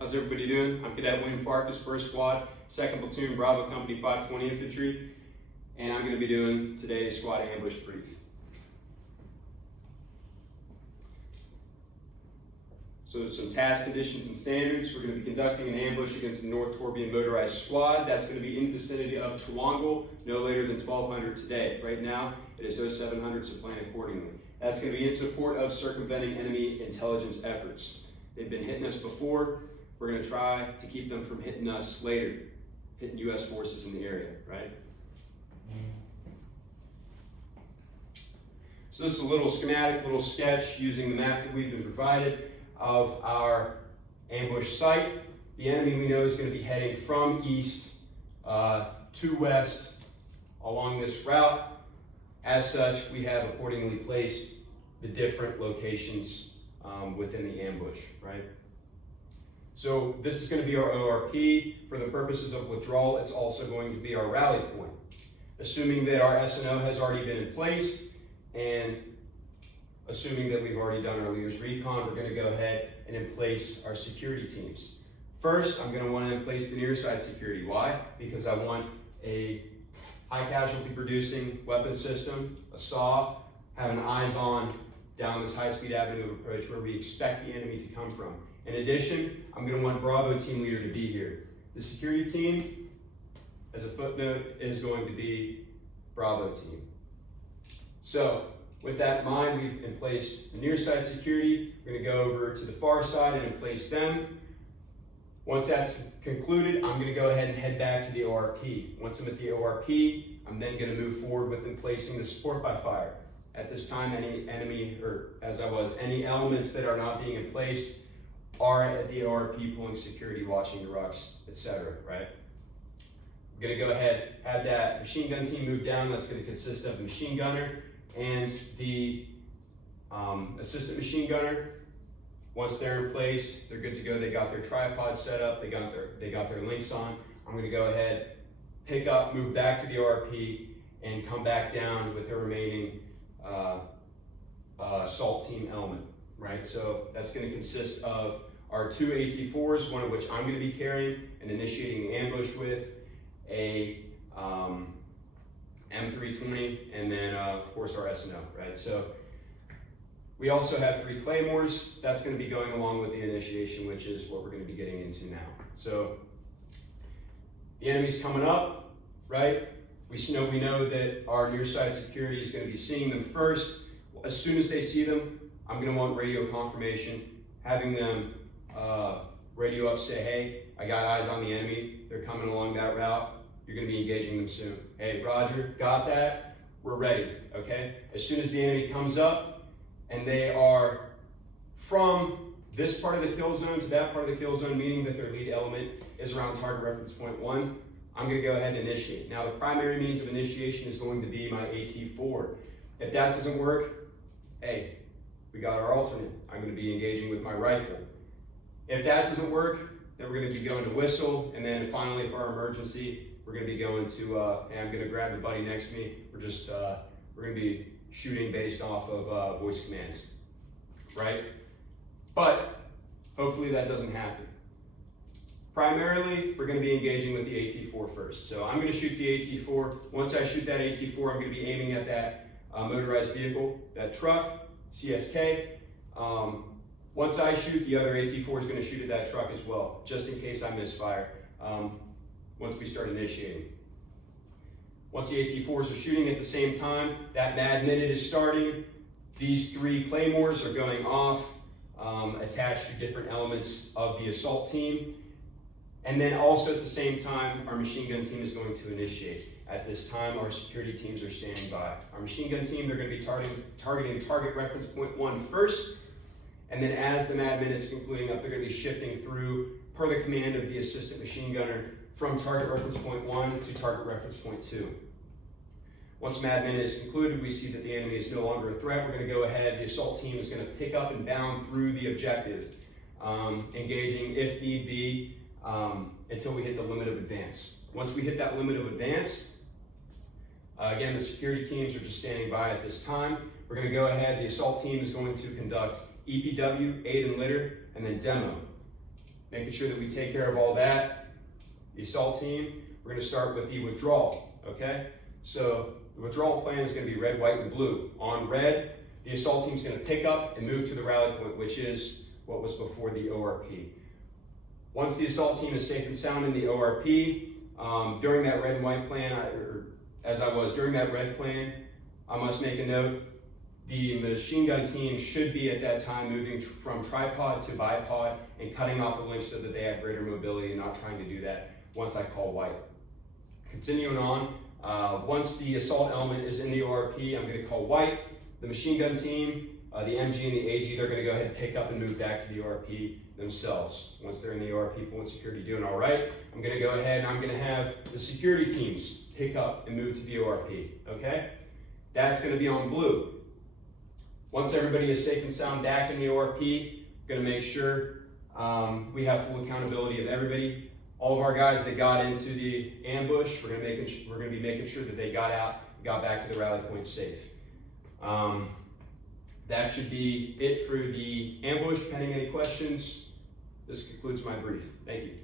How's everybody doing? I'm Cadet William Farkas, 1st Squad, 2nd Platoon, Bravo Company 520 Infantry, and I'm going to be doing today's squad ambush brief. So some task conditions and standards. We're going to be conducting an ambush against the North Torbian Motorized Squad. That's going to be in the vicinity of Trewongle, no later than 1200 today. Right now, it is 0700, so plan accordingly. That's going to be in support of circumventing enemy intelligence efforts. They've been hitting us before. We're going to try to keep them from hitting us later, hitting U.S. forces in the area, right? So this is a little schematic, little sketch using the map that we've been provided of our ambush site. The enemy we know is going to be heading from east to west along this route. As such, we have accordingly placed the different locations within the ambush, right? So this is going to be our ORP. For the purposes of withdrawal, it's also going to be our rally point. Assuming that our S&O has already been in place, and assuming that we've already done our leaders recon, we're going to go ahead and in place our security teams. First, I'm going to want to in place the near side security. Why? Because I want a high casualty producing weapon system, a SAW, having eyes on down this high-speed avenue of approach where we expect the enemy to come from. In addition, I'm going to want Bravo team leader to be here. The security team, as a footnote, is going to be Bravo team. So, with that in mind, we've in place the near side security. We're going to go over to the far side and in place them. Once that's concluded, I'm going to go ahead and head back to the ORP. Once I'm at the ORP, I'm then going to move forward with in placing the support by fire. At this time, any elements that are not being in place are at the ORP pulling security, watching the rucks, etc. Right? I'm going to go ahead, have that machine gun team move down. That's going to consist of the machine gunner and the assistant machine gunner. Once they're in place, they're good to go. They got their tripod set up. They got their links on. I'm going to go ahead, pick up, move back to the ORP, and come back down with the remaining assault team element. Right, so that's going to consist of our 2 AT4s, one of which I'm going to be carrying and initiating the ambush with, a M320, and then of course our S&O, right? So we also have 3 Claymores. That's going to be going along with the initiation, which is what we're going to be getting into now. So the enemy's coming up, right? We know that our near side security is going to be seeing them first. As soon as they see them, I'm going to want radio confirmation, having them radio up, say, hey, I got eyes on the enemy. They're coming along that route. You're going to be engaging them soon. Hey, Roger, got that? We're ready, okay? As soon as the enemy comes up and they are from this part of the kill zone to that part of the kill zone, meaning that their lead element is around target reference point 1, I'm going to go ahead and initiate. Now, the primary means of initiation is going to be my AT4. If that doesn't work, hey, we got our alternate. I'm going to be engaging with my rifle. If that doesn't work, then we're going to be going to whistle, and then finally for our emergency, we're going to be going to, hey, I'm going to grab the buddy next to me. We're going to be shooting based off of voice commands, right? But hopefully that doesn't happen. Primarily, we're going to be engaging with the AT4 first. So I'm going to shoot the AT4. Once I shoot that AT4, I'm going to be aiming at that motorized vehicle, that truck, CSK. Once I shoot, the other AT4 is going to shoot at that truck as well, just in case I misfire once we start initiating. Once the AT4s are shooting at the same time, that mad minute is starting. These 3 Claymores are going off, attached to different elements of the assault team. And then also at the same time, our machine gun team is going to initiate. At this time, our security teams are standing by. Our machine gun team, they're going to be targeting target reference point 1 first, and then as the mad minute's concluding up, they're going to be shifting through per the command of the assistant machine gunner from target reference point 1 to target reference point 2. Once mad minute is concluded, we see that the enemy is no longer a threat. We're going to go ahead, the assault team is going to pick up and bound through the objective, engaging if need be until we hit the limit of advance. Once we hit that limit of advance, again, the security teams are just standing by at this time. We're going to go ahead, the assault team is going to conduct EPW, aid and litter, and then demo. making sure that we take care of all that. The assault team, we're going to start with the withdrawal, okay? So the withdrawal plan is going to be red, white, and blue. On red, the assault team is going to pick up and move to the rally point, which is what was before the ORP. Once the assault team is safe and sound in the ORP, during that red and white plan, during that red plan, I must make a note, the machine gun team should be at that time moving from tripod to bipod and cutting off the links so that they have greater mobility and not trying to do that once I call white. Continuing on, once the assault element is in the ORP, I'm going to call white. The machine gun team, the MG and the AG, they're going to go ahead and pick up and move back to the ORP themselves. Once they're in the ORP, Point Security doing all right, I'm going to go ahead and I'm going to have the security teams pick up and move to the ORP, okay? That's going to be on blue. Once everybody is safe and sound back in the ORP, going to make sure we have full accountability of everybody. All of our guys that got into the ambush, we're going to be making sure that they got out, got back to the rally point safe. That should be it for the ambush. Pending any questions, this concludes my brief. Thank you.